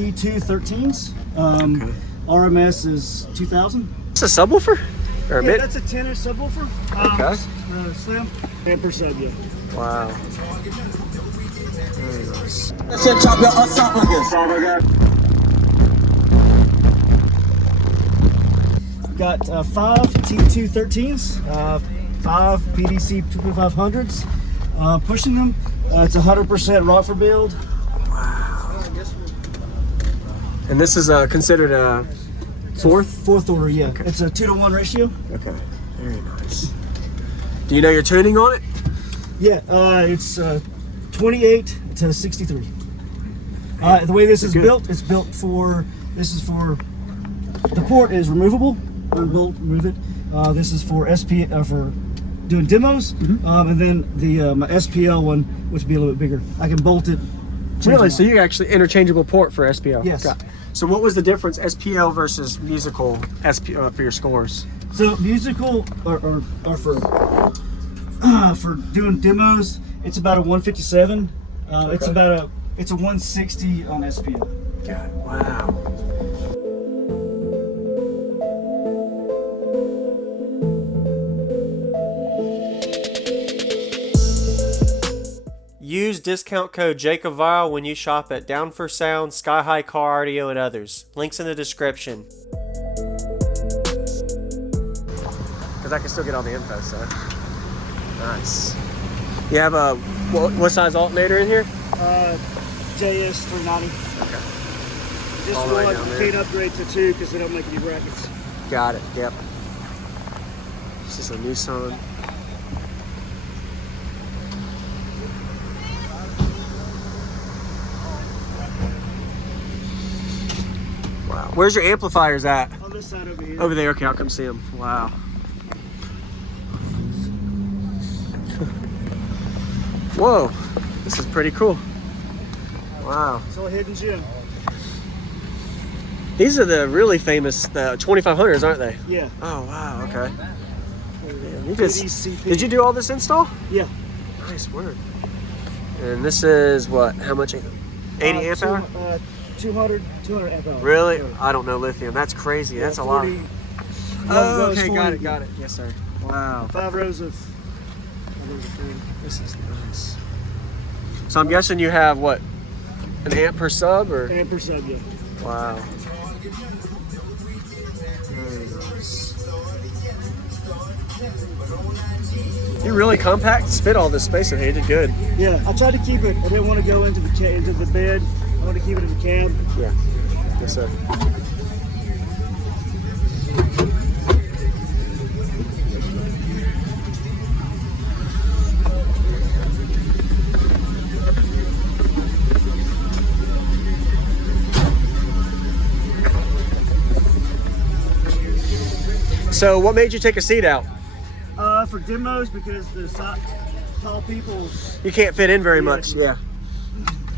T2 13s. Okay. RMS is 2000. It's a subwoofer? Or yeah, that's a 10-inch subwoofer. Okay. Slim and per sub, yeah. Wow. Very nice. Got 5 T2 13s, 5 PDC 2500s. Pushing them. It's 100% rockford build. Wow. And this is considered a fourth order, yeah. Okay. It's a 2-to-1 ratio. Okay. Very nice. Do you know your tuning on it? Yeah, it's 28 to 63. The way this is built, it's built for, the port is removable. Remove it. This is for for doing demos, and then the my SPL one, which would be a little bit bigger. I can bolt it. Really? So you actually interchangeable port for SPL? Yes. Got it. So what was the difference, SPL versus musical SPL for your scores? So musical or for doing demos, it's about a 157. Okay. It's a 160 on SPL. God, wow. Use discount code JacobViral when you shop at Down for Sound, SkyHigh Car Audio, and others. Links in the description. Because I can still get all the info, so. Nice. You have a, what size alternator in here? JS 390. Okay. Just all the way one down there. paid upgrade to 2 because they don't make any brackets. Got it, yep. This is a Nissan. Wow. Where's your amplifiers at? On this side over here. Over there, okay, I'll come see them. Wow. Whoa, this is pretty cool. Wow. It's all hidden gem. These are the really famous, the 2500s, aren't they? Yeah. Oh, wow, okay. Man, ECP. Did you do all this install? Yeah. Nice work. And this is what, how much? 80 amp hour? 200 amp hour. Really? I don't know lithium. That's crazy. Yeah, That's 40, a lot. Oh, okay, 40. got it. Yes, sir. Wow. 5 rows of This is nice. So I'm guessing you have what, an amp per sub or? amp per sub, yeah. Wow. Very nice. You really compact fit all this space in here. You did good. Yeah, I tried to keep it. I didn't want to go into the bed. I want to keep it in the cab. Yeah. Yes, sir. So what made you take a seat out? For demos, because the tall people. You can't fit in very much. Yeah.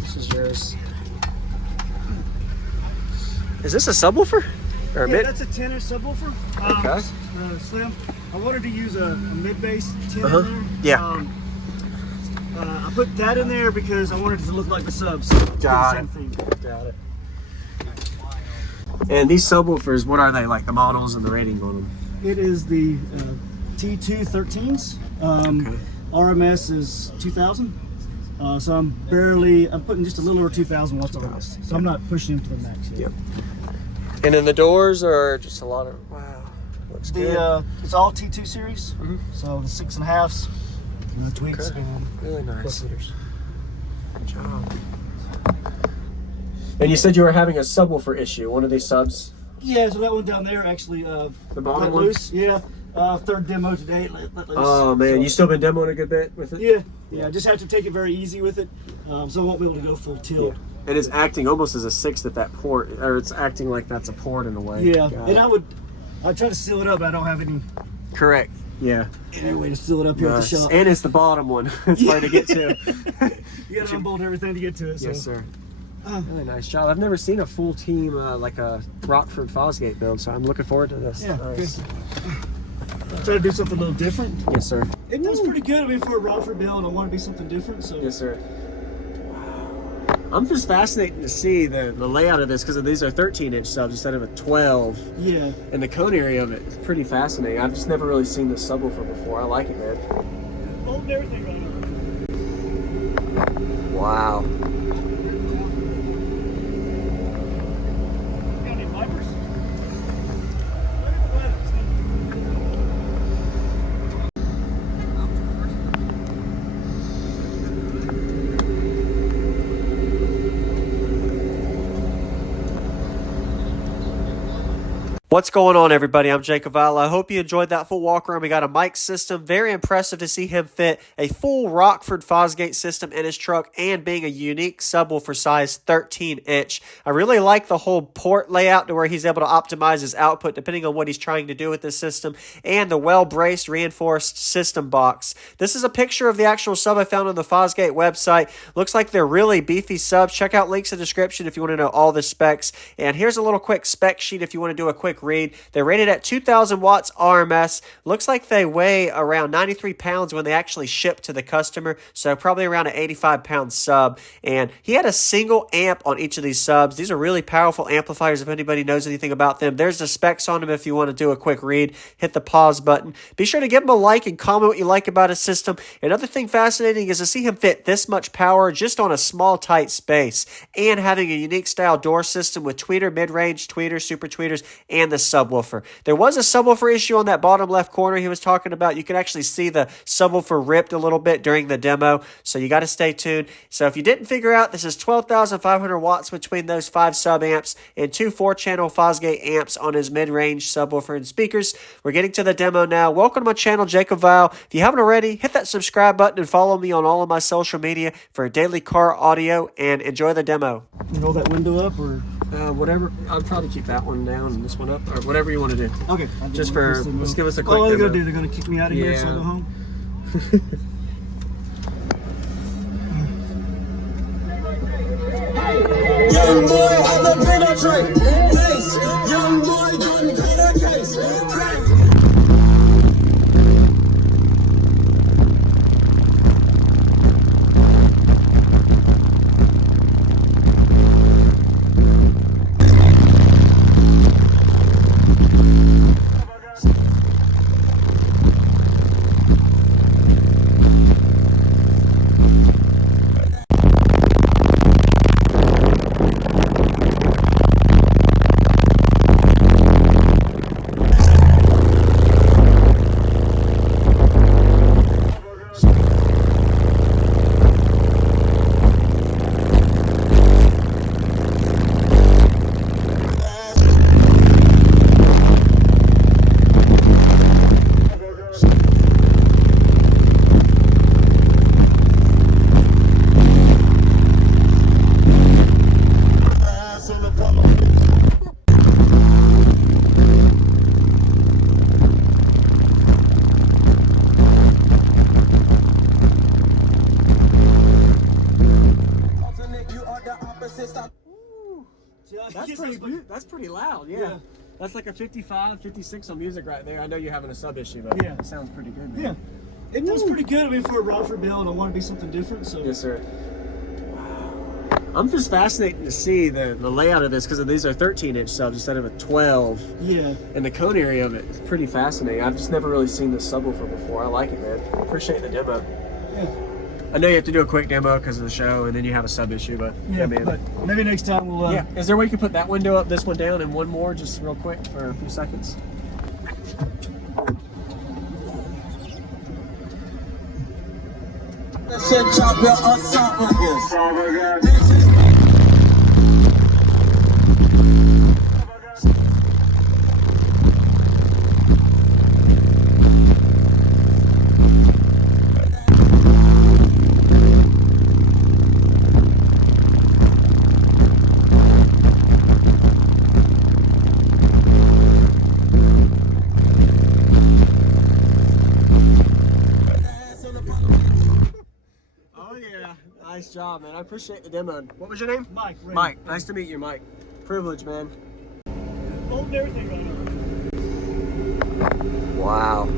This is yours. Is this a subwoofer? Or a Yeah, mid? that's a 10-inch subwoofer. Okay. Slim. I wanted to use a mid-bass 10 in there. Yeah. I put that in there because I wanted it to look like the subs. Got Same it. thing. Got it. And these subwoofers, what are they, like the models and the rating on them? It is the T2 13s. Okay. RMS is 2000. So I'm putting just a little over 2,000 watts on this. So I'm not pushing him to the max yet. Yep. And then the doors are just a lot of, wow, looks good. It's all T2 series. So the 6.5s, tweaks, Okay. and Really nice. plus liters. Good job. And you said you were having a subwoofer issue, one of these subs? Yeah, so that one down there actually The bottom let one? loose. Yeah. Third demo today, let loose. Oh man, So, you still been demoing a good bit with it? Yeah, I just have to take it very easy with it, so I won't be able to go full tilt. And it's acting almost as a sixth at that port, or it's acting like that's a port in a way. Yeah, Got and it. I'd try to seal it up, but I don't have any Correct. Yeah. way to seal it up here at the shop. And it's the bottom one. It's hard to get to. You gotta unbolt everything to get to it. So. Yes, sir. Really nice job. I've never seen a full team like a Rockford Fosgate build, so I'm looking forward to this. Yeah, Nice. good. Try to do something a little different. Yes, sir. It does pretty good. I mean, for a Rockford build, I want to do something different. So Yes, sir. Wow. I'm just fascinated to see the layout of this, because these are 13-inch subs instead of a 12. Yeah. And the cone area of it is pretty fascinating. I've just never really seen this subwoofer before. I like it, man. Holding everything right now. Wow. Got any wipers? What's going on, everybody? I'm JacobViral. I hope you enjoyed that full walk around. We got a mic system. Very impressive to see him fit a full Rockford Fosgate system in his truck and being a unique subwoofer size 13-inch. I really like the whole port layout to where he's able to optimize his output depending on what he's trying to do with this system, and the well-braced, reinforced system box. This is a picture of the actual sub I found on the Fosgate website. Looks like they're really beefy subs. Check out links in the description if you want to know all the specs. And here's a little quick spec sheet if you want to do a quick read. They're rated at 2,000 watts RMS. Looks like they weigh around 93 pounds when they actually ship to the customer, so probably around an 85-pound sub. And he had a single amp on each of these subs. These are really powerful amplifiers if anybody knows anything about them. There's the specs on them if you want to do a quick read. Hit the pause button. Be sure to give him a like and comment what you like about his system. Another thing fascinating is to see him fit this much power just on a small, tight space, and having a unique style door system with tweeter, mid-range tweeters, super tweeters, and the subwoofer. There was a subwoofer issue on that bottom left corner he was talking about. You can actually see the subwoofer ripped a little bit during the demo, so you got to stay tuned. So if you didn't figure out, this is 12,500 watts between those 5 sub amps and 2 4-channel Fosgate amps on his mid-range subwoofer and speakers. We're getting to the demo now. Welcome to my channel, JacobViral. If you haven't already, hit that subscribe button and follow me on all of my social media for daily car audio, and enjoy the demo. You roll that window up, or Whatever. I'll probably keep that one down and this one up, or whatever you want to do. okay. Just for, let's give us a quick all they're demo. gonna do, they're gonna kick me out of here so I go home. Young boy, I'm a penetrate. Nice. Young boy, don't penetrate. That's pretty loud, yeah. That's like a 55, 56 on music right there. I know you're having a sub issue, but Yeah. it sounds pretty good, man. Yeah, it does pretty good. I mean, for a Rockford build, I want to be something different. So Yes, sir. Wow. I'm just fascinated to see the layout of this, because these are 13-inch subs instead of a 12. yeah, And the cone area of it is pretty fascinating. I've just never really seen this subwoofer before. I like it, man. Appreciate the demo. yeah, I know you have to do a quick demo because of the show, and then you have a sub issue, but yeah. man. But maybe next time we'll. Yeah. Is there a way you can put that window up, this one down, and one more just real quick for a few seconds? Shit, chop your esophagus. Nice job, man. I appreciate the demo. What was your name? Mike. Ray. Mike. Nice to meet you, Mike. Privilege, man. Holding everything right now. Wow.